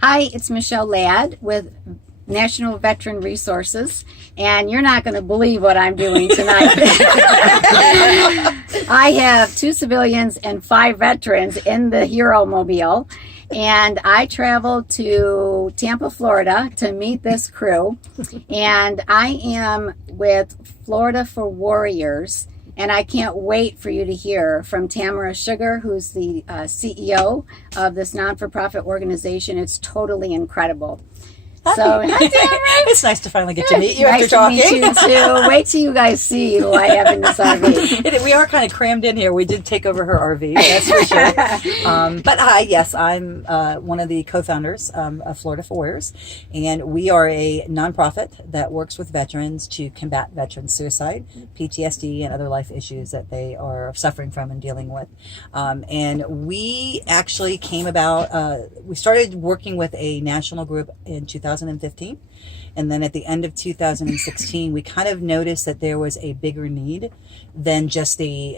Hi, it's Michelle Ladd with National Veteran Resources, and you're not going to believe what I'm doing tonight. I have 2 civilians and 5 veterans in the Hero Mobile, and I traveled to Tampa, Florida to meet this crew, and I am with Florida for Warriors. And I can't wait for you to hear from Tamara Sugar, who's the CEO of this non-for-profit organization. It's totally incredible. So, it's nice to finally get to meet you after talking. Nice to meet you too. Wait till you guys see who I have in this RV. We are kind of crammed in here. We did take over her RV, that's for sure. But hi, yes, I'm one of the co-founders of Florida for Warriors, and we are a nonprofit that works with veterans to combat veteran suicide, PTSD, and other life issues that they are suffering from and dealing with. And we actually came about, we started working with a national group in 2015. And then at the end of 2016, we kind of noticed that there was a bigger need than just the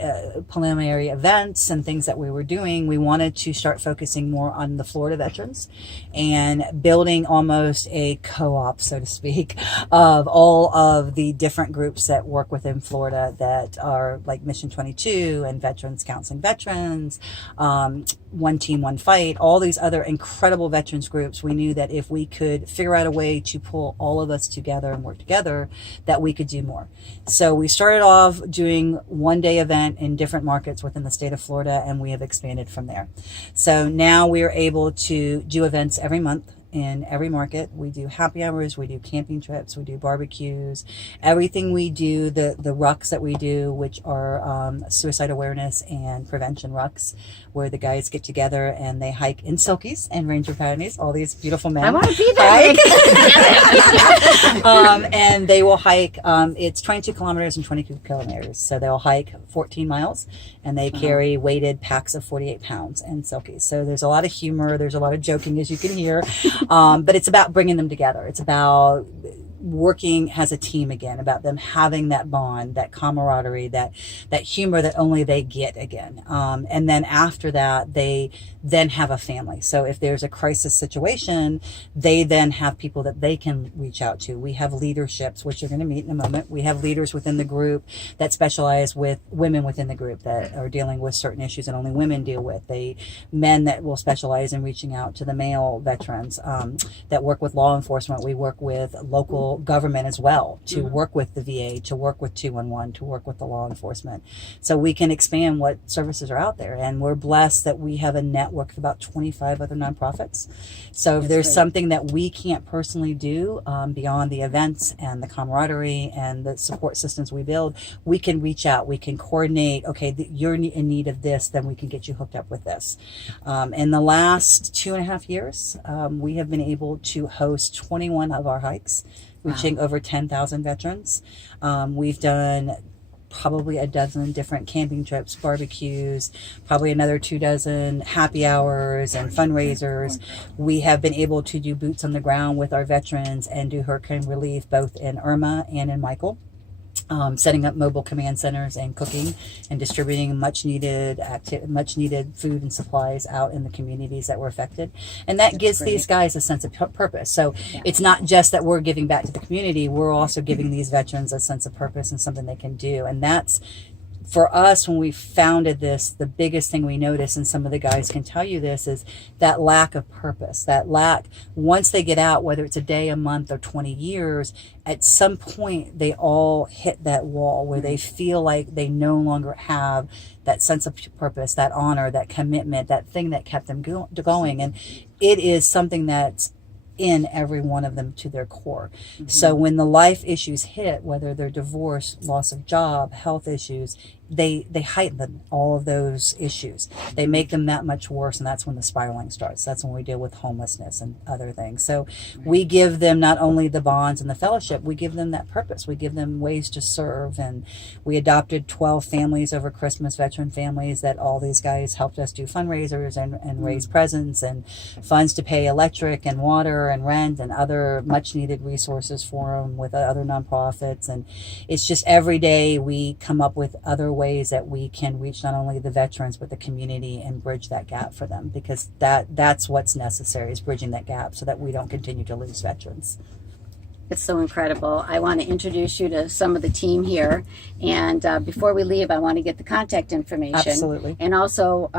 preliminary events and things that we were doing. We wanted to start focusing more on the Florida veterans and building almost a co-op, so to speak, of all of the different groups that work within Florida that are like Mission 22 and Veterans Counseling Veterans, One Team, One Fight, all these other incredible veterans groups. We knew that if we could figure out a way to pull all of us together and work together, that we could do more. So we started off doing one-day event in different markets within the state of Florida, and we have expanded from there. So now we are able to do events every month in every market. We do happy hours, we do camping trips, we do barbecues, everything we do, the rucks that we do, which are suicide awareness and prevention rucks, where the guys get together and they hike in silkies and ranger panties, all these beautiful men. I want to be there. And they will hike, it's 22 kilometers and 22 kilometers. So they'll hike 14 miles and they carry weighted packs of 48 pounds and silkies. So there's a lot of humor, there's a lot of joking, as you can hear. But it's about bringing them together. It's about working as a team again, about them having that bond, that camaraderie, that humor that only they get again. And then after that, they then have a family. So if there's a crisis situation, they then have people that they can reach out to. We have leaderships, which you're going to meet in a moment. We have leaders within the group that specialize with women within the group that are dealing with certain issues that only women deal with. Men that will specialize in reaching out to the male veterans that work with law enforcement. We work with local government as well to work with the VA, to work with 211, to work with the law enforcement. So we can expand what services are out there. And we're blessed that we have a network of about 25 other nonprofits. So if there's something that we can't personally do beyond the events and the camaraderie and the support systems we build, we can reach out, we can coordinate, okay, you're in need of this, then we can get you hooked up with this. In the last 2.5 years, we have been able to host 21 of our hikes, reaching over 10,000 veterans. We've done probably a dozen different camping trips, barbecues, probably another 24 happy hours and fundraisers. We have been able to do boots on the ground with our veterans and do hurricane relief both in Irma and in Michael. Setting up mobile command centers and cooking and distributing much needed food and supplies out in the communities that were affected. And that gives these guys a sense of purpose. So it's not just that we're giving back to the community, we're also giving these veterans a sense of purpose and something they can do. And that's, for us, when we founded this, the biggest thing we noticed, and some of the guys can tell you this, is that lack of purpose, that lack, once they get out, whether it's a day, a month, or 20 years, at some point they all hit that wall where they feel like they no longer have that sense of purpose, that honor, that commitment, that thing that kept them going. And it is something that's in every one of them to their core. So when the life issues hit, whether they're divorce, loss of job, health issues, they heighten all of those issues. They make them that much worse, and that's when the spiraling starts. That's when we deal with homelessness and other things. So we give them not only the bonds and the fellowship, we give them that purpose. We give them ways to serve, and we adopted 12 families over Christmas, veteran families, that all these guys helped us do fundraisers and raise presents and funds to pay electric and water and rent and other much needed resources for them with other nonprofits. And it's just every day we come up with other ways ways that we can reach not only the veterans but the community and bridge that gap for them, because that's what's necessary, is bridging that gap so that we don't continue to lose veterans. It's so incredible. I want to introduce you to some of the team here. And before we leave, I want to get the contact information. Absolutely. And also,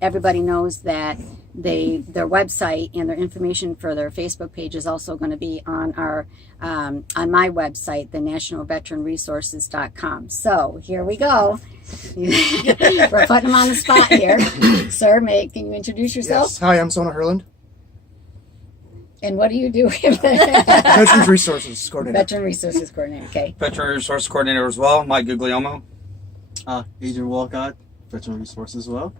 everybody knows that their website and their information for their Facebook page is also going to be on our on my website, the nationalveteranresources.com. So here we go. We're putting them on the spot here. Sir, can you introduce yourself? Yes. Hi, I'm Sona Herland, And what do you do? Veterans Resources Coordinator. Veteran Resources Coordinator. Okay. Veteran Resource Coordinator as well, Mike Guglielmo. Adrian Walcott, Veteran Resources as well.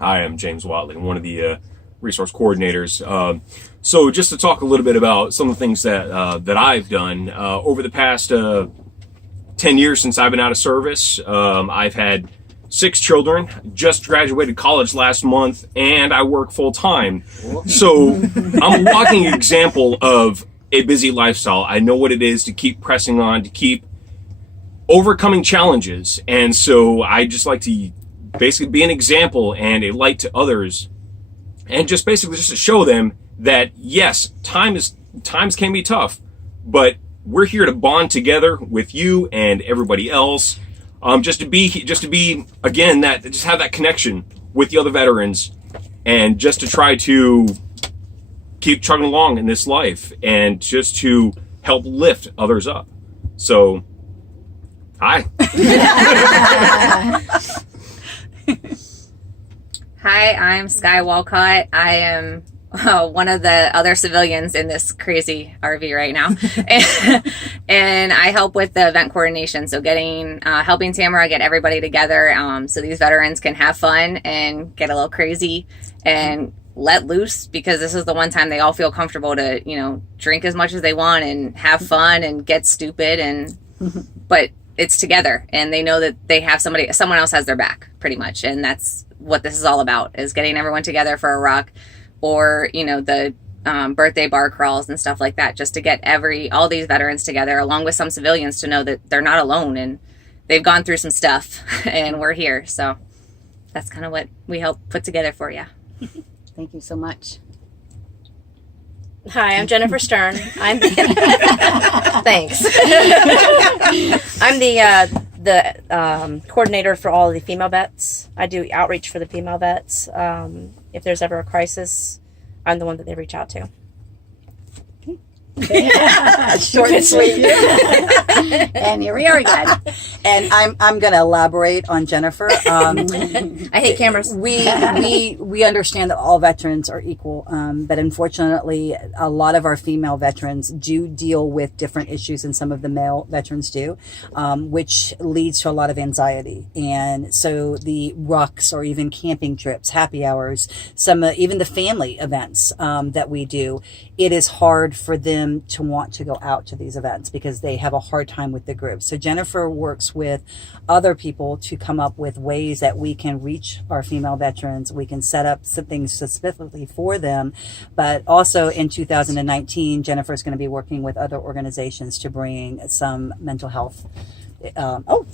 Hi, I'm James Watley, one of the resource coordinators. So just to talk a little bit about some of the things that I've done over the past 10 years since I've been out of service. I've had 6 children, just graduated college last month, and I work full time. So I'm a walking example of a busy lifestyle. I know what it is to keep pressing on, to keep overcoming challenges. And so I just like to basically be an example and a light to others, and just basically just to show them that yes, times can be tough, but we're here to bond together with you and everybody else. Just to be again, that just have that connection with the other veterans, and just to try to keep chugging along in this life, and just to help lift others up. So, hi. Hi, I'm Sky Walcott. I am one of the other civilians in this crazy RV right now. And I help with the event coordination. So helping Tamara get everybody together so these veterans can have fun and get a little crazy and let loose, because this is the one time they all feel comfortable to, drink as much as they want and have fun and get stupid, but it's together, and they know that they have someone else has their back, pretty much. And that's what this is all about, is getting everyone together for a rock, or, the birthday bar crawls and stuff like that, just to get all these veterans together, along with some civilians, to know that they're not alone and they've gone through some stuff and we're here. So that's kind of what we help put together for you. Thank you so much. Hi, I'm Jennifer Stern. Thanks. I'm the coordinator for all of the female vets. I do outreach for the female vets. If there's ever a crisis, I'm the one that they reach out to. Short and sweet. And here we are again. And I'm going to elaborate on Jennifer. I hate cameras. We understand that all veterans are equal, but unfortunately, a lot of our female veterans do deal with different issues than some of the male veterans do, which leads to a lot of anxiety. And so the rucks, or even camping trips, happy hours, even the family events that we do, it is hard for them to want to go out to these events because they have a hard time with the group. So Jennifer works with other people to come up with ways that we can reach our female veterans. We can set up some things specifically for them, but also in 2019, Jennifer is going to be working with other organizations to bring some mental health.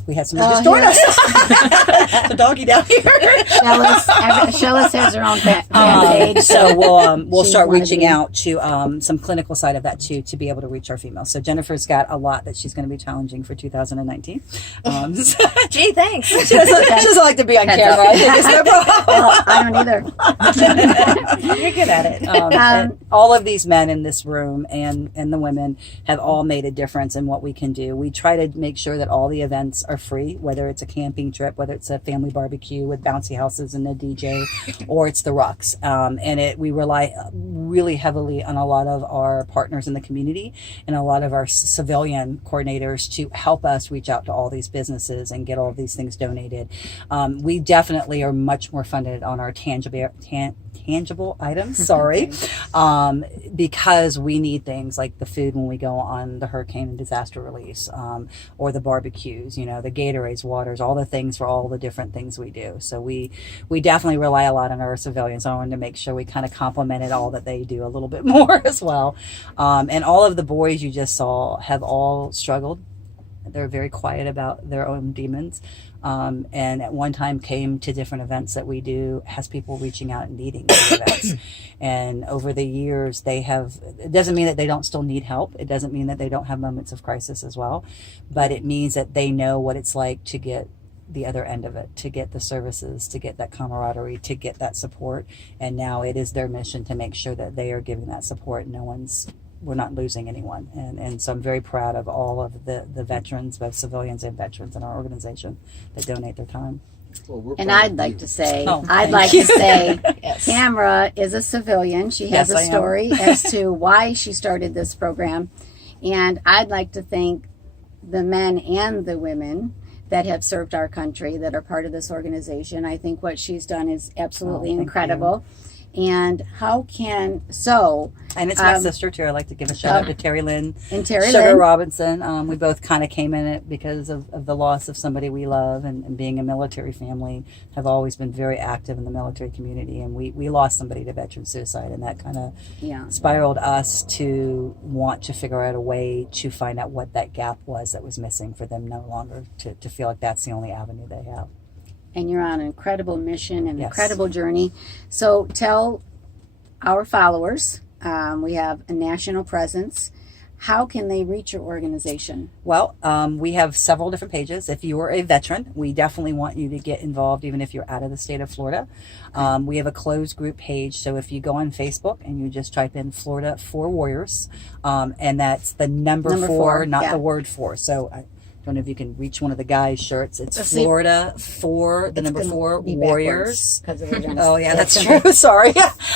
We had someone just join us. The doggy down here. Shellis has her own page. So we'll start reaching out to some clinical side of that too, to be able to reach our females. So Jennifer's got a lot that she's going to be challenging for 2019. Gee, thanks. She doesn't like to be on camera. I think it's no problem. Well, I don't either. You're good at it. And all of these men in this room and the women have all made a difference in what we can do. We try to make sure that all the events are free, whether it's a camping trip, whether it's a family barbecue with bouncy houses and a DJ, or it's the rucks. We rely really heavily on a lot of our partners in the community and a lot of our civilian coordinators to help us reach out to all these businesses and get all of these things donated. We definitely are much more funded on our tangible items, because we need things like the food when we go on the hurricane and disaster release, or the barbecues, the Gatorades, waters, all the things for all the different things we do. So we definitely rely a lot on our civilians. I wanted to make sure we kind of complemented all that they do a little bit more as well. And all of the boys you just saw have all struggled They're very quiet about their own demons. And at one time came to different events that we do, has people reaching out and needing these events. And over the years, it doesn't mean that they don't still need help. It doesn't mean that they don't have moments of crisis as well. But it means that they know what it's like to get the other end of it, to get the services, to get that camaraderie, to get that support. And now it is their mission to make sure that they are giving that support. We're not losing anyone. And so I'm very proud of all of the veterans, both civilians and veterans in our organization that donate their time. Well, we're And proud I'd of like you. to say, Oh, I'd thank like you. to say, Yes. Tamara is a civilian. She has Yes, I a am. story as to why she started this program. And I'd like to thank the men and the women that have served our country that are part of this organization. I think what she's done is absolutely thank incredible. And And it's my Um, sister too. I'd like to give a shout out to Terry Lynn, and Terry Sugar Lynn, Robinson. We both kind of came in it because of the loss of somebody we love, and being a military family, have always been very active in the military community. And we lost somebody to veteran suicide, and that kind of yeah. spiraled us to want to figure out a way to find out what that gap was that was missing for them no longer to feel like that's the only avenue they have. And you're on an incredible mission and Yes. incredible journey. So tell our followers, we have a national presence. How can they reach your organization? Well, we have several different pages. If you are a veteran, we definitely want you to get involved, even if you're out of the state of Florida. We have a closed group page. So if you go on Facebook and you just type in Florida for Warriors, and that's the number Number four, four, not yeah. the word four. So I don't know if you can reach one of the guys' shirts. It's Let's see. Florida for the number four Warriors. Oh yeah, that's true. Sorry.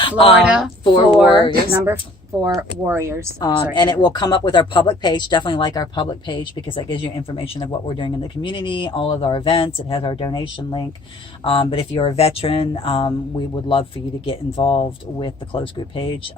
Florida for for Warriors. number 4 Warriors. Sorry. And it will come up with our public page. Definitely like our public page because that gives you information of what we're doing in the community, all of our events. It has our donation link. But if you're a veteran, we would love for you to get involved with the closed group page.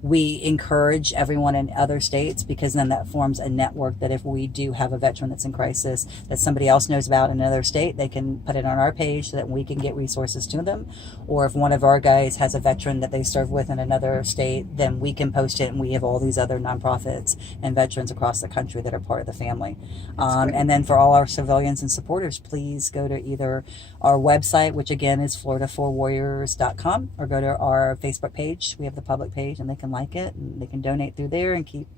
We encourage everyone in other states because then that forms a network that if we do have a veteran that's in crisis that somebody else knows about in another state, they can put it on our page so that we can get resources to them. Or if one of our guys has a veteran that they serve with in another state, then we can post it, and we have all these other nonprofits and veterans across the country that are part of the family. And then for all our civilians and supporters, please go to either our website, which again is floridaforwarriors.com, or go to our Facebook page. We have the public page, and they can like it, and they can donate through there and keep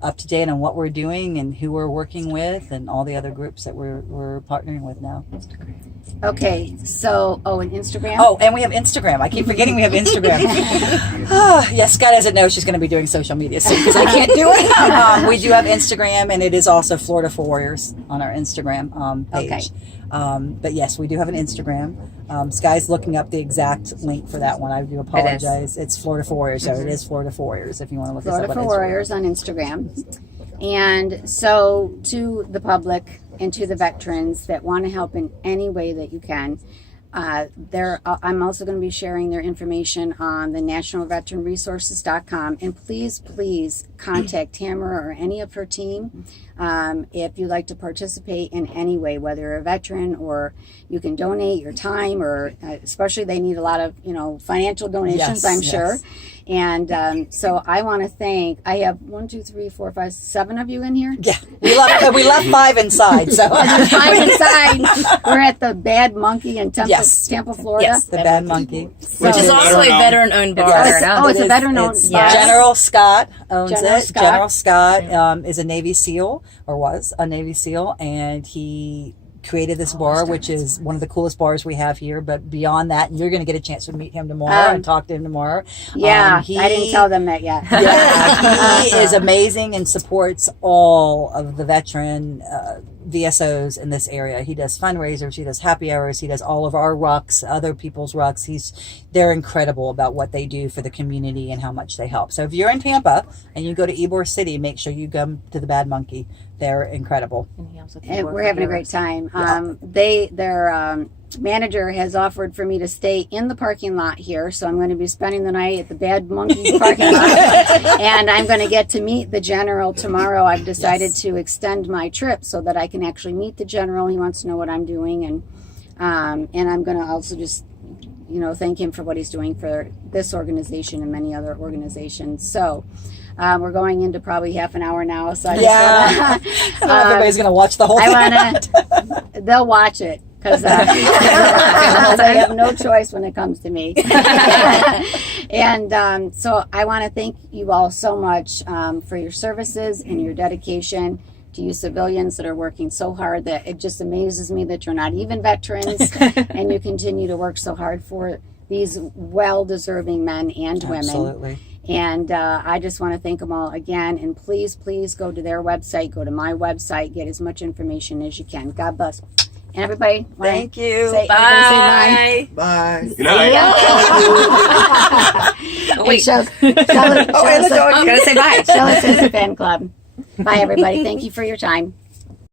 up to date on what we're doing and who we're working with and all the other groups that we're partnering with now. Okay, so, and Instagram? Oh, and we have Instagram. I keep forgetting we have Instagram. Yes, Scott doesn't know she's going to be doing social media soon because I can't do it. We do have Instagram, and it is also Florida for Warriors on our Instagram page. Okay. But yes, we do have an Instagram. Sky's looking up the exact link for that one. I do apologize. It's Florida for Warriors, so it is Florida for Warriors if you want to look us Florida up for on Instagram. Warriors on Instagram. And so to the public and to the veterans that want to help in any way that you can, I'm also going to be sharing their information on the nationalveteranresources.com. And please contact Tamara or any of her team if you'd like to participate in any way, whether you're a veteran or you can donate your time, or especially they need a lot of financial donations, Yes, I'm yes. sure. And so I want to thank. I have 1, 2, 3, 4, 5, 7 of you in here. Yeah, we left 5 inside. So There's 5 inside. We're at the Bad Monkey in Yes. Tampa, Florida. yes, the Bad Monkey. Which is also a veteran-owned bar. Yes. Oh, it's a It is. veteran-owned It's bar. General Scott owns General it. Scott. General Scott is a Navy SEAL, or was a Navy SEAL, and he created this bar, which is one of the coolest bars we have here. But beyond that, you're going to get a chance to meet him tomorrow and talk to him tomorrow. Yeah, He- I didn't tell them that yet. Yeah, he is amazing and supports all of the veteran VSOs in this area. He does fundraisers, he does happy hours, he does all of our rucks, other people's rucks. They're incredible about what they do for the community and how much they help. So if you're in Tampa and you go to Ybor City, make sure you come to the Bad Monkey. They're incredible. And we're having a great time. Their manager has offered for me to stay in the parking lot here, so I'm going to be spending the night at the Bad Monkey parking lot, and I'm going to get to meet the general tomorrow. I've decided to extend my trip so that I can actually meet the general. He wants to know what I'm doing, and I'm going to also just thank him for what he's doing for this organization and many other organizations. So we're going into probably half an hour now. So I just I don't know if everybody's going to watch the whole thing. they'll watch it because I have no choice when it comes to me. And so I want to thank you all so much for your services and your dedication to you civilians that are working so hard that it just amazes me that you're not even veterans and you continue to work so hard for these well-deserving men and women. Absolutely. And I just want to thank them all again. And please, please go to their website, go to my website, get as much information as you can. God bless. And everybody, Thank you. Say, Bye. Bye. Good night. Wait. Oh, and the dog. I'm gonna say bye. Shell Citizen Fan Club. Bye, everybody. Thank you for your time.